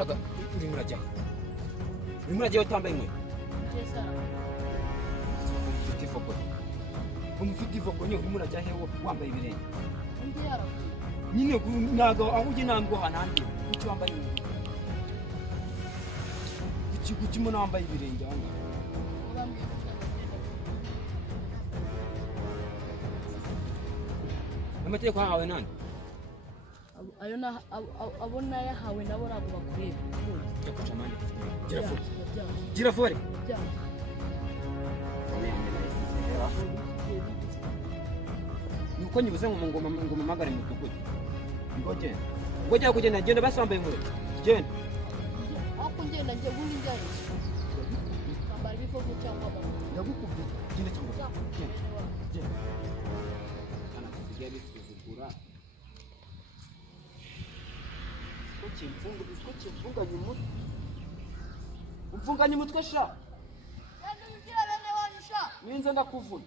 shaka urimo urajya utambaye inkweto. Umufite ivoko nyine urimo urajya hewo wambaye ibirenge. Nyine nago aho ujye nambwo hanandi ucyo wambaye inkweto. Kuki umuntu wambaye ibirenge aho ngaho. Amategeko yahawe nani? Ayo na abona yahawe nabo ntabwo bakureba. Yakuca mani. Gira fore. Nuko nyibuze ngo ngoma magare mu tukuti. Ngo jya kugenda genda basambaye inkweto. Genda. Ako ngenda ngiye bundi njyayo. Kambara ibifogo cyangwa baba. Ndagukubye. Genda cyangwa. Genda. Umfunganye umutwe sha. Ninze ndakuvuna.